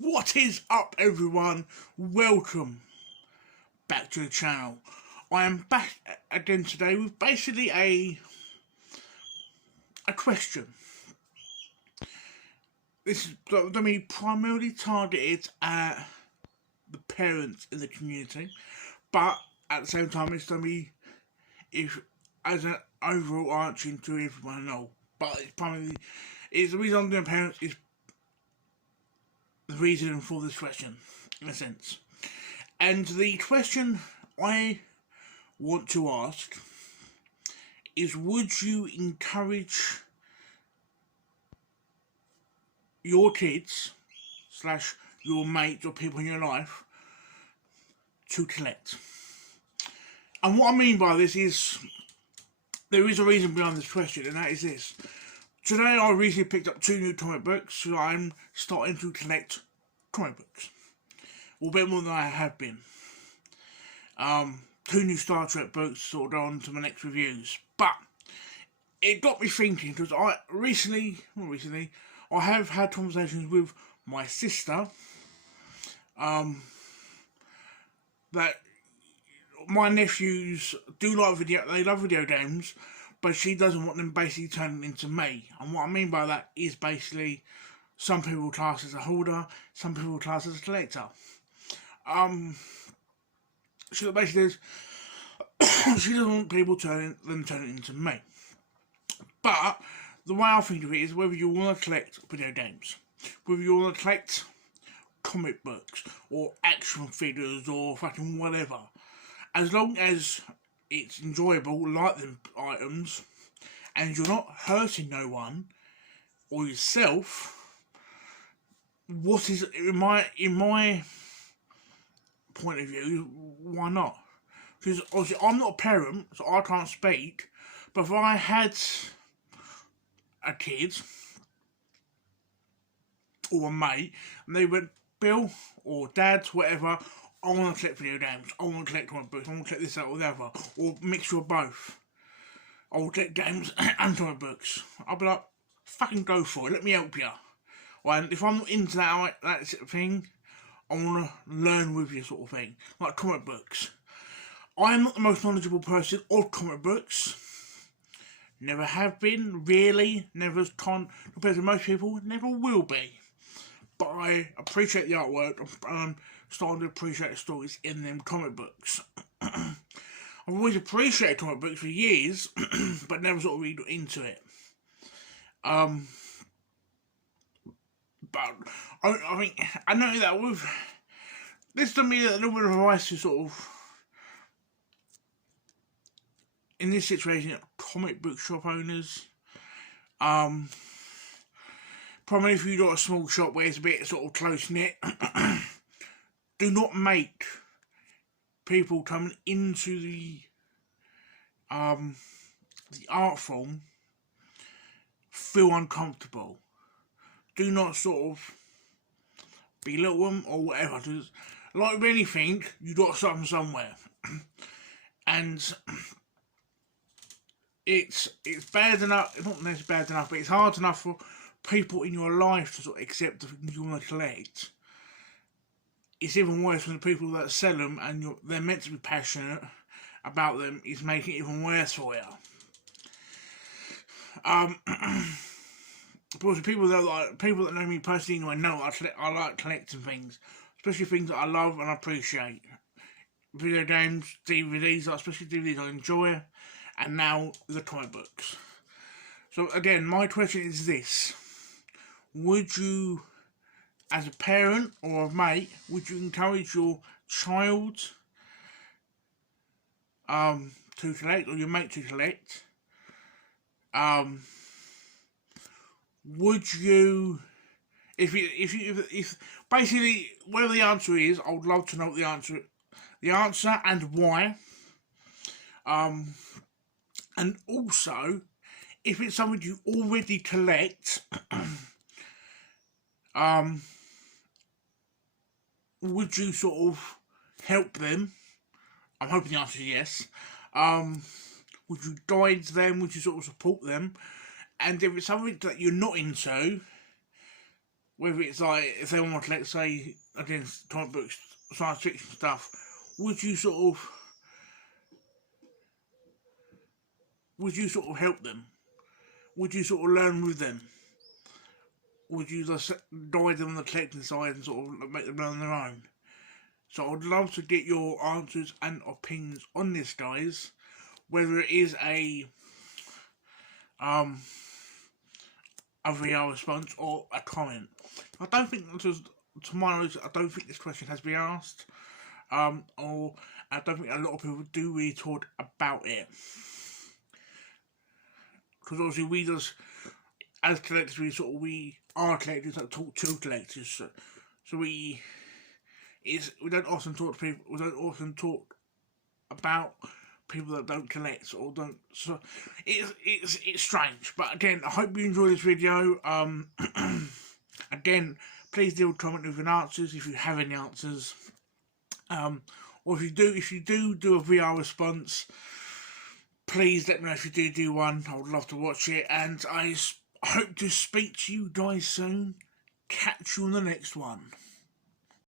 What is up, everyone? Welcome back to the channel. I am back again today with basically a question. This is going to be primarily targeted at the parents in the community, but at the same time it's going to be as an overall answering to everyone and all. But it's primarily the reason I'm doing parents is the reason for this question, in a sense. And the question I want to ask is, would you encourage your kids slash your mates or people in your life to collect? And what I mean by this is, there is a reason behind this question, and that is this. Today I recently picked up 2 new comic books, so I'm starting to collect comic books. A bit more than I have been. 2 new Star Trek books, sort of on to my next reviews. But it got me thinking, because I have had conversations with my sister, that my nephews do like they love video games, but she doesn't want them basically turning into me. And what I mean by that is basically, some people class as a hoarder, some people class as a collector. She basically says she doesn't want people turning into me. But the way I think of it is, whether you want to collect video games, whether you want to collect comic books or action figures or fucking whatever, as long as it's enjoyable, like them items, and you're not hurting no one or yourself, what is, in my point of view, why not? Because obviously I'm not a parent, so I can't speak, but if I had a kid or a mate and they went, Bill or Dad, whatever, I want to collect video games, I want to collect comic books, I want to collect this, that or the other, or mixture of both, I will collect games and comic books, I'll be like, fucking go for it, let me help you. And if I'm not into that sort of thing, I want to learn with you, sort of thing, like comic books. I am not the most knowledgeable person of comic books. Never have been, really. Never compared to most people, never will be. But I appreciate the artwork, and I'm starting to appreciate the stories in them comic books. I've always appreciated comic books for years, but never sort of really got into it. But I think I know that with this, to me, a little bit of advice to sort of, in this situation, comic book shop owners. Probably if you've got a small shop where it's a bit sort of close knit, do not make people coming into the art form feel uncomfortable. Do not sort of belittle them or whatever. Because, like with anything, you got to start from somewhere, and it's bad enough. Not necessarily bad enough, but it's hard enough for people in your life to sort of accept the things you want to collect. It's even worse when the people that sell them and they're meant to be passionate about them is making it even worse for you. Because people that know me personally know I like collecting things, especially things that I love and appreciate. Video games, DVDs, especially DVDs I enjoy, and now the comic books. So again, my question is this: would you, as a parent or a mate, would you encourage your child to collect, or your mate to collect? Would you, if basically, whatever the answer is, I would love to know the answer and why. And also, if it's something you already collect, would you sort of help them? I'm hoping the answer is yes. Would you guide them? Would you sort of support them? And if it's something that you're not into, whether it's like, if they want to collect, say, again, comic books, science fiction stuff, would you sort of, help them? Would you sort of learn with them? Would you just guide them on the collecting side and sort of make them learn on their own? So I'd love to get your answers and opinions on this, guys. Whether it is a VR response or a comment. I don't think to my knowledge, I don't think this question has been asked. Or I don't think a lot of people do really talk about it. Because obviously we just, as collectors, we are collectors that talk to collectors. So we don't often talk to people. We don't often talk about people that don't collect or don't. So it's strange. But again, I hope you enjoyed this video. Again, please do comment with your answers if you have any answers. Or if you do a VR response, please let me know if you do one. I would love to watch it, and I hope to speak to you guys soon. Catch you on the next one.